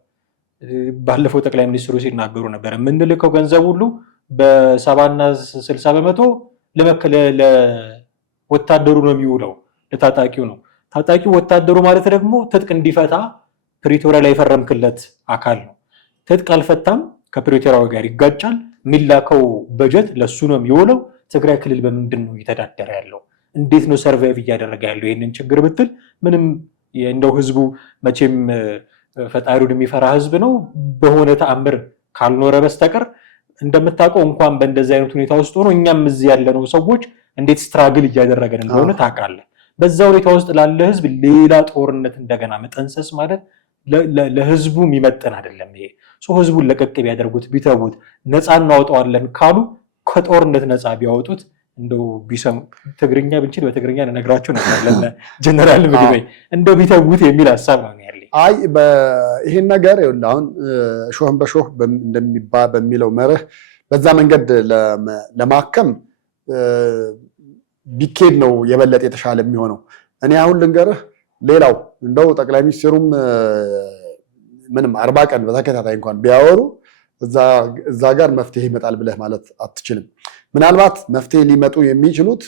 ባለፈው ጠቅላይ ሚኒስትሩ ሲናገሩ ነበር የምንልከው ገንዘብ ሁሉ በ70% እና 60% ለወታደሩ ነው የሚውለው፣ ለታጣቂው ነው። ታጣቂው ወታደሩ ማለት ደግሞ ትጥቅ እንዲፈታ ፕሪቶሪያ ላይ የፈረምክለት አካል ነው። ትጥቅ አልፈታም ከፕሪቶሪያው ጋር ይጋጫል። የሚላከው በጀት ለሱ ነው የሚውለው። ትግራይ ክልል በምንድን ነው እየተዳደረ ያለው? እንዴት ነው ሰርቫይቭ እያደረገ ያለው ይህንን ችግር ብትል ምንም እንደው ህዝቡ መቼም ፈጣሪውን የሚፈራ ህዝብ ነው። በሆነ ተአምር ካልኖረ በስተቀር እንደምታውቀው እንኳን በእንደዚህ አይነት ሁኔታ ውስጥ ሆኖ እኛም እዚህ ያለነው ሰዎች እንዴት ስትራግል እያደረገን እንደሆነ ታውቃለህ። በዛ ሁኔታ ውስጥ ላለ ህዝብ ሌላ ጦርነት እንደገና መጠንሰስ ማለት ለህዝቡ የሚመጥን አይደለም። ይሄ ህዝቡን ለቀቅ ቢያደርጉት ቢተውት፣ ነፃ እናወጣዋለን ካሉ ከጦርነት ነፃ ቢያወጡት እንደው ቢሰሙ ትግርኛ ብንችል በትግርኛ ነግራቸው ነበር ለጀነራል ምግበይ እንደው ቢተውት የሚል ሐሳብ ነው ያለኝ። አይ ይሄን ነገር አሁን ሾህን በሾህ እንደሚባል በሚለው መርህ በዛ መንገድ ለማከም ቢኬድ ነው የበለጠ የተሻለ የሚሆነው። እኔ አሁን ልንገርህ፣ ሌላው እንደው ጠቅላይ ሚኒስትሩም ምንም 40 ቀን በተከታታይ እንኳን ቢያወሩ እዛ ጋር መፍትሄ ይመጣል ብለህ ማለት አትችልም። ምናልባት መፍትሄ ሊመጡ የሚችሉት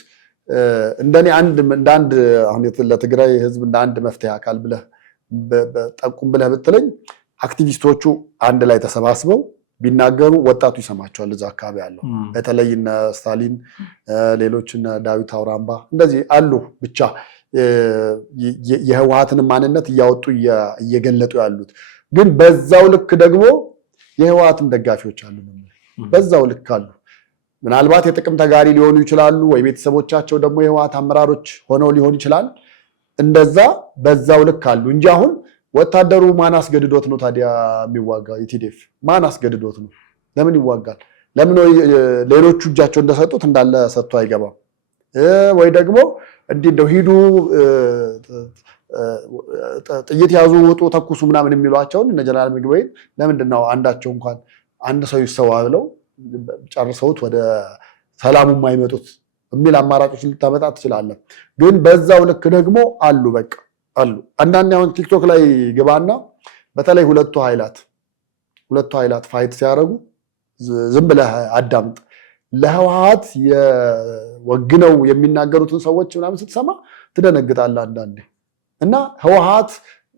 እንደኔ እንደ አንድ አሁን ለትግራይ ህዝብ እንደ አንድ መፍትሄ አካል ብለህ ጠቁም ብለህ ብትለኝ አክቲቪስቶቹ አንድ ላይ ተሰባስበው ቢናገሩ ወጣቱ ይሰማቸዋል። እዛ አካባቢ ያለው በተለይ እነ ስታሊን፣ ሌሎች እነ ዳዊት አውራምባ እንደዚህ አሉ። ብቻ የህወሓትን ማንነት እያወጡ እየገለጡ ያሉት ግን በዛው ልክ ደግሞ የህወሓትም ደጋፊዎች አሉ። በዛው ልክ አሉ። ምናልባት የጥቅም ተጋሪ ሊሆኑ ይችላሉ፣ ወይ ቤተሰቦቻቸው ደግሞ የህወሓት አመራሮች ሆነው ሊሆን ይችላል። እንደዛ በዛው ልክ አሉ እንጂ አሁን ወታደሩ ማን አስገድዶት ነው ታዲያ የሚዋጋው? ኢቲዲኤፍ ማን አስገድዶት ነው? ለምን ይዋጋል? ለምን ሌሎቹ እጃቸው እንደሰጡት እንዳለ ሰጥቶ አይገባም? ወይ ደግሞ እንዲህ እንደው ሂዱ ጥይት ያዙ ውጡ ተኩሱ ምናምን የሚሏቸውን እነ ጀነራል ምግበይን ለምንድን ነው አንዳቸው እንኳን አንድ ሰው ይሰዋ ብለው ጨርሰውት ወደ ሰላሙ የማይመጡት የሚል አማራጮች ልታመጣ ትችላለህ። ግን በዛው ልክ ደግሞ አሉ በቃ አሉ። አንዳንድ አሁን ቲክቶክ ላይ ግባና በተለይ ሁለቱ ኃይላት ፋይት ሲያደርጉ ዝም ብለህ አዳምጥ። ለህወሓት ወግነው የሚናገሩትን ሰዎች ምናምን ስትሰማ ትደነግጣለህ አንዳንዴ። እና ህወሓት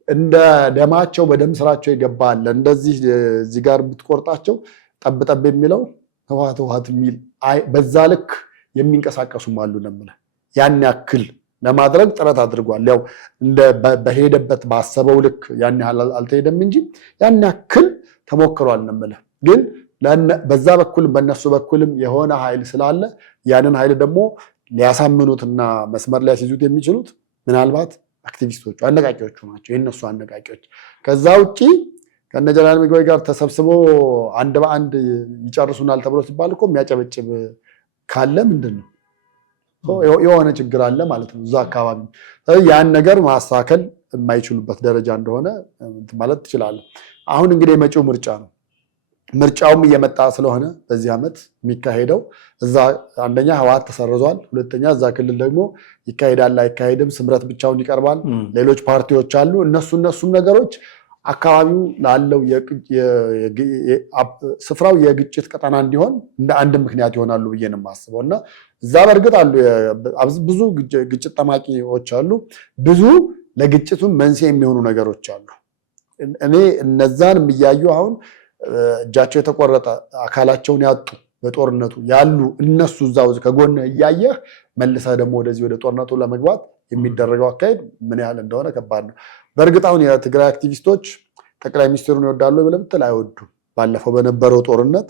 እንደ ደማቸው በደም ስራቸው ይገባል። እንደዚህ እዚህ ጋር ብትቆርጣቸው ጠብጠብ የሚለው ህወሓት የሚል በዛ ልክ የሚንቀሳቀሱም አሉ ነው የምልህ። ያን ያክል ለማድረግ ጥረት አድርጓል። ያው በሄደበት ባሰበው ልክ ያን ያህል አልተሄደም እንጂ ያን ያክል ተሞክሯል ነው የምልህ። ግን በዛ በኩልም በእነሱ በኩልም የሆነ ኃይል ስላለ ያንን ኃይል ደግሞ ሊያሳምኑትና መስመር ሊያስይዙት የሚችሉት ምናልባት አክቲቪስቶቹ አነቃቂዎቹ ናቸው፣ የእነሱ አነቃቂዎች። ከዛ ውጭ ከነ ጀነራል ምግበይ ጋር ተሰብስቦ አንድ በአንድ ይጨርሱናል ተብሎ ሲባል እኮ የሚያጨበጭብ ካለ ምንድን ነው የሆነ ችግር አለ ማለት ነው እዛ አካባቢ። ያን ነገር ማስተካከል የማይችሉበት ደረጃ እንደሆነ ማለት ትችላለህ። አሁን እንግዲህ የመጪው ምርጫ ነው። ምርጫውም እየመጣ ስለሆነ በዚህ ዓመት የሚካሄደው እዛ አንደኛ ህወሓት ተሰርዟል፣ ሁለተኛ እዛ ክልል ደግሞ ይካሄዳል አይካሄድም፣ ስምረት ብቻውን ይቀርባል፣ ሌሎች ፓርቲዎች አሉ። እነሱም ነገሮች አካባቢው ላለው ስፍራው የግጭት ቀጠና እንዲሆን እንደ አንድ ምክንያት ይሆናሉ ብዬ ነው የማስበው። እና እዛ በእርግጥ አሉ ብዙ ግጭት ጠማቂዎች አሉ፣ ብዙ ለግጭቱም መንስኤ የሚሆኑ ነገሮች አሉ። እኔ እነዛን የሚያዩ አሁን እጃቸው የተቆረጠ አካላቸውን ያጡ በጦርነቱ ያሉ እነሱ እዛው ከጎን እያየህ መልሰህ ደግሞ ወደዚህ ወደ ጦርነቱ ለመግባት የሚደረገው አካሄድ ምን ያህል እንደሆነ ከባድ ነው። በእርግጥ አሁን የትግራይ አክቲቪስቶች ጠቅላይ ሚኒስትሩን ይወዳሉ ብለህ ብትል አይወዱም። ባለፈው በነበረው ጦርነት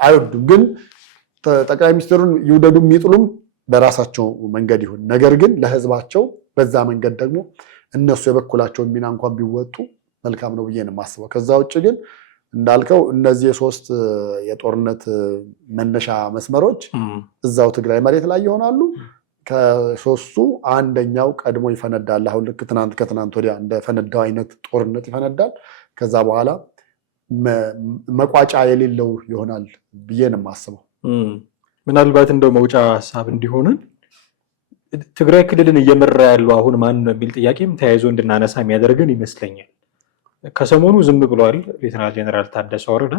አይወዱም። ግን ጠቅላይ ሚኒስትሩን ይውደዱ የሚጥሉም በራሳቸው መንገድ ይሁን፣ ነገር ግን ለህዝባቸው በዛ መንገድ ደግሞ እነሱ የበኩላቸውን ሚና እንኳን ቢወጡ መልካም ነው ብዬ ነው የማስበው። ከዛ ውጭ ግን እንዳልከው እነዚህ የሶስት የጦርነት መነሻ መስመሮች እዛው ትግራይ መሬት ላይ ይሆናሉ። ከሶስቱ አንደኛው ቀድሞ ይፈነዳል። አሁን ልክ ከትናንት ወዲያ እንደፈነዳው አይነት ጦርነት ይፈነዳል። ከዛ በኋላ መቋጫ የሌለው ይሆናል ብዬ ነው የማስበው። ምናልባት እንደው መውጫ ሀሳብ እንዲሆንን ትግራይ ክልልን እየመራ ያለው አሁን ማን ነው የሚል ጥያቄም ተያይዞ እንድናነሳ የሚያደርገን ይመስለኛል። ከሰሞኑ ዝም ብሏል ሌተናል ጄኔራል ታደሰ ወረደ።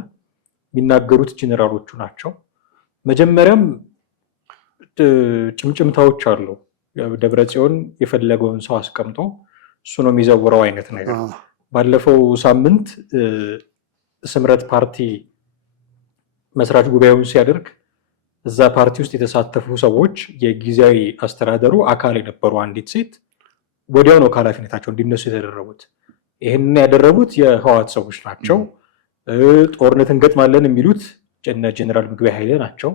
የሚናገሩት ጄኔራሎቹ ናቸው። መጀመሪያም ጭምጭምታዎች አሉ። ደብረ ጽዮን የፈለገውን ሰው አስቀምጦ እሱ ነው የሚዘውረው አይነት ነገር። ባለፈው ሳምንት ስምረት ፓርቲ መስራች ጉባኤውን ሲያደርግ እዛ ፓርቲ ውስጥ የተሳተፉ ሰዎች የጊዜያዊ አስተዳደሩ አካል የነበሩ አንዲት ሴት ወዲያው ነው ከኃላፊነታቸው እንዲነሱ የተደረጉት። ይህንን ያደረጉት የህወሓት ሰዎች ናቸው። ጦርነት እንገጥማለን የሚሉት ጀነራል ምግበይ ኃይለ ናቸው።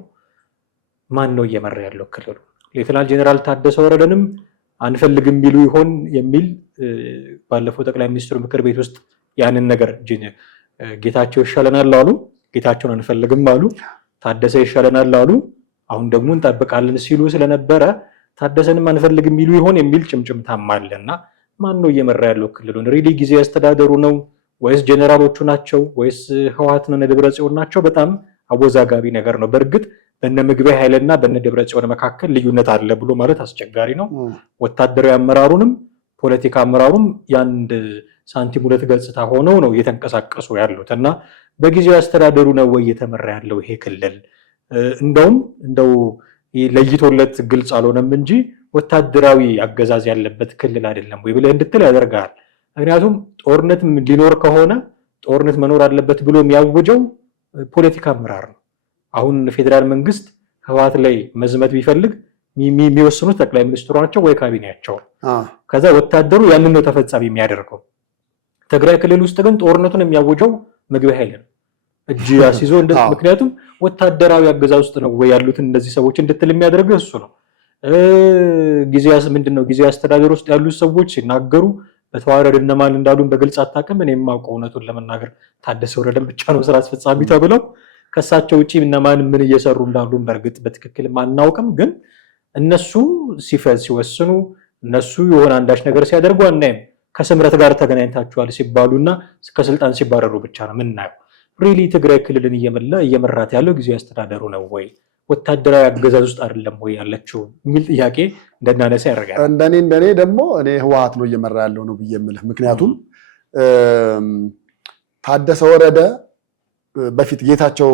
ማን ነው እየመራ ያለው ክልሉ? ሌተናል ጄኔራል ታደሰ ወረደንም አንፈልግም ቢሉ ይሆን የሚል ባለፈው ጠቅላይ ሚኒስትሩ ምክር ቤት ውስጥ ያንን ነገር ጌታቸው ይሻለናል አሉ፣ ጌታቸውን አንፈልግም አሉ፣ ታደሰ ይሻለናል አሉ፣ አሁን ደግሞ እንጠብቃለን ሲሉ ስለነበረ ታደሰንም አንፈልግም ቢሉ ይሆን የሚል ጭምጭምታም አለና ማን ነው እየመራ ያለው ክልሉን? ሪሊ ጊዜ ያስተዳደሩ ነው ወይስ ጄኔራሎቹ ናቸው ወይስ ህወሓትና ደብረ ጽዮን ናቸው? በጣም አወዛጋቢ ነገር ነው። በእርግጥ በነ ምግበይ ኃይለና በነ ደብረ ጽዮን መካከል ልዩነት አለ ብሎ ማለት አስቸጋሪ ነው። ወታደራዊ አመራሩንም ፖለቲካ አመራሩም የአንድ ሳንቲም ሁለት ገጽታ ሆነው ነው እየተንቀሳቀሱ ያሉት እና በጊዜው ያስተዳደሩ ነው ወይ እየተመራ ያለው ይሄ ክልል? እንደው ለይቶለት ግልጽ አልሆነም እንጂ ወታደራዊ አገዛዝ ያለበት ክልል አይደለም ወይ ብለህ እንድትል ያደርጋል። ምክንያቱም ጦርነት ሊኖር ከሆነ ጦርነት መኖር አለበት ብሎ የሚያውጀው ፖለቲካ አመራር ነው። አሁን ፌዴራል መንግስት ህወሓት ላይ መዝመት ቢፈልግ የሚወስኑት ጠቅላይ ሚኒስትሩ ናቸው ወይ ካቢኔያቸው። ከዛ ወታደሩ ያንን ነው ተፈጻሚ የሚያደርገው። ትግራይ ክልል ውስጥ ግን ጦርነቱን የሚያውጀው ምግበይ ኃይለ ነው እጅ ያስይዞ። ምክንያቱም ወታደራዊ አገዛዝ ውስጥ ነው ወይ ያሉትን እንደዚህ ሰዎች እንድትል የሚያደርገው እሱ ነው። ምንድነው ጊዜ አስተዳደር ውስጥ ያሉት ሰዎች ሲናገሩ በተዋረድ እነማን እንዳሉን በግልጽ አታውቅም። እኔ የማውቀው እውነቱን ለመናገር ታደሰ ወረደን ብቻ ነው ስራ አስፈጻሚ ተብለው ከሳቸው ውጪ እነማን ምን እየሰሩ እንዳሉን በእርግጥ በትክክል አናውቅም። ግን እነሱ ሲወስኑ እነሱ የሆነ አንዳች ነገር ሲያደርጉ አናይም። ከስምረት ጋር ተገናኝታችኋል ሲባሉና ከስልጣን ሲባረሩ ብቻ ነው ምናየው። ሪሊ ትግራይ ክልልን እየመራት ያለው ጊዜ አስተዳደሩ ነው ወይ ወታደራዊ አገዛዝ ውስጥ አይደለም ወይ ያለችው የሚል ጥያቄ እንደናነሳ ያደርጋል። እንደኔ ደግሞ እኔ ህወሓት ነው እየመራ ያለው ነው ብዬ የምልህ። ምክንያቱም ታደሰ ወረደ በፊት ጌታቸው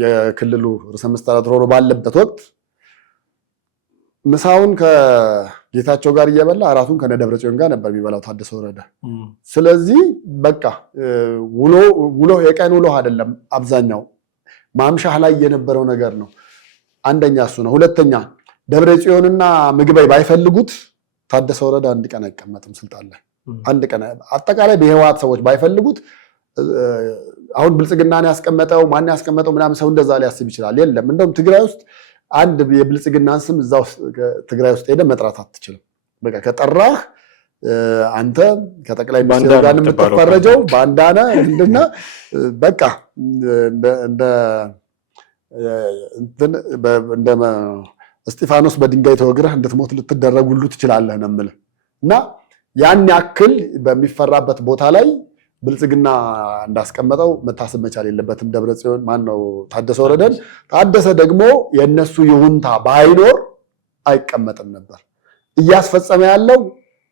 የክልሉ ርዕሰ መስተዳድር ሆኖ ባለበት ወቅት ምሳውን ከጌታቸው ጋር እየበላ እራቱን ከነደብረ ጽዮን ጋር ነበር የሚበላው ታደሰ ወረደ። ስለዚህ በቃ ውሎ የቀን ውሎ አይደለም፣ አብዛኛው ማምሻህ ላይ የነበረው ነገር ነው። አንደኛ እሱ ነው። ሁለተኛ ደብረ ጽዮንና ምግበይ ባይፈልጉት ታደሰ ወረደ አንድ ቀን አይቀመጥም ስልጣን ላይ። አንድ ቀን አጠቃላይ በህወሓት ሰዎች ባይፈልጉት አሁን ብልጽግናን ያስቀመጠው ማን ያስቀመጠው ምናምን ሰው እንደዛ ሊያስብ ይችላል። የለም እንደውም ትግራይ ውስጥ አንድ የብልጽግናን ስም እዛው ትግራይ ውስጥ ሄደ መጥራት አትችልም። በቃ ከጠራህ አንተ ከጠቅላይ ሚኒስትር ጋር የምትፈረጀው ባንዳና እንድና በቃ እንደ እስጢፋኖስ በድንጋይ ተወግረህ እንድትሞት ልትደረጉሉ ትችላለህ ነው የምልህ። እና ያን ያክል በሚፈራበት ቦታ ላይ ብልጽግና እንዳስቀመጠው መታሰብ መቻል የለበትም። ደብረ ጽዮን ማነው ታደሰ ወረደን። ታደሰ ደግሞ የነሱ ይሁንታ ባይኖር አይቀመጥም ነበር። እያስፈጸመ ያለው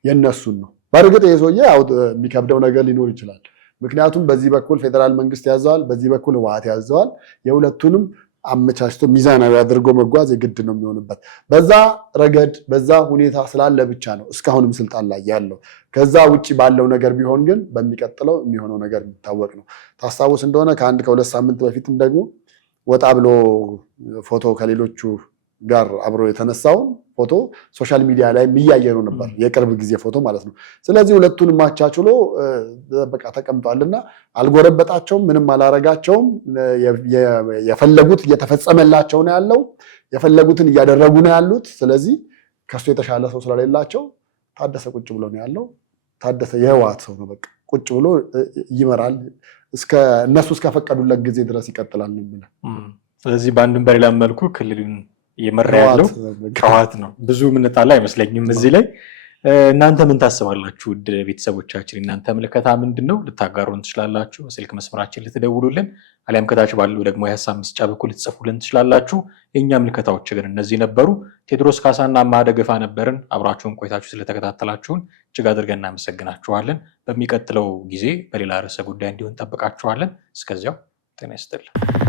የነሱን ነው። በእርግጥ ይሄ ሰውዬ የሚከብደው ነገር ሊኖር ይችላል። ምክንያቱም በዚህ በኩል ፌዴራል መንግስት ያዘዋል፣ በዚህ በኩል ህወሓት ያዘዋል። የሁለቱንም አመቻችቶ ሚዛናዊ አድርጎ መጓዝ የግድ ነው የሚሆንበት። በዛ ረገድ በዛ ሁኔታ ስላለ ብቻ ነው እስካሁንም ስልጣን ላይ ያለው። ከዛ ውጭ ባለው ነገር ቢሆን ግን በሚቀጥለው የሚሆነው ነገር የሚታወቅ ነው። ታስታውስ እንደሆነ ከ1-2 ሳምንት በፊትም ደግሞ ወጣ ብሎ ፎቶ ከሌሎቹ ጋር አብሮ የተነሳውን ፎቶ ሶሻል ሚዲያ ላይ የሚያየኑ ነበር፣ የቅርብ ጊዜ ፎቶ ማለት ነው። ስለዚህ ሁለቱን ማቻችሎ በቃ ተቀምጧልና አልጎረበጣቸውም፣ ምንም አላረጋቸውም። የፈለጉት እየተፈጸመላቸው ነው ያለው፣ የፈለጉትን እያደረጉ ነው ያሉት። ስለዚህ ከሱ የተሻለ ሰው ስለሌላቸው ታደሰ ቁጭ ብሎ ነው ያለው። ታደሰ የህወሓት ሰው ነው፣ በቃ ቁጭ ብሎ ይመራል። እነሱ እስከፈቀዱለት ጊዜ ድረስ ይቀጥላል ነው። ስለዚህ በአንድም በሌላ መልኩ ክልልን እየመራ ያለው ህወሓት ነው። ብዙ ምንጣላ አይመስለኝም እዚህ ላይ። እናንተ ምን ታስባላችሁ? ውድ ቤተሰቦቻችን እናንተ ምልከታ ምንድን ነው? ልታጋሩን ትችላላችሁ። በስልክ መስመራችን ልትደውሉልን፣ አሊያም ከታች ባለው ደግሞ የሀሳብ መስጫ በኩል ልትጽፉልን ትችላላችሁ። የእኛ ምልከታዎች ግን እነዚህ ነበሩ። ቴዎድሮስ ካሳና ማደገፋ ነበርን። አብራችሁን ቆይታችሁ ስለተከታተላችሁን እጅግ አድርገን እናመሰግናችኋለን። በሚቀጥለው ጊዜ በሌላ ርዕሰ ጉዳይ እንዲሆን እንጠብቃችኋለን። እስከዚያው ጤና ይስጥልን።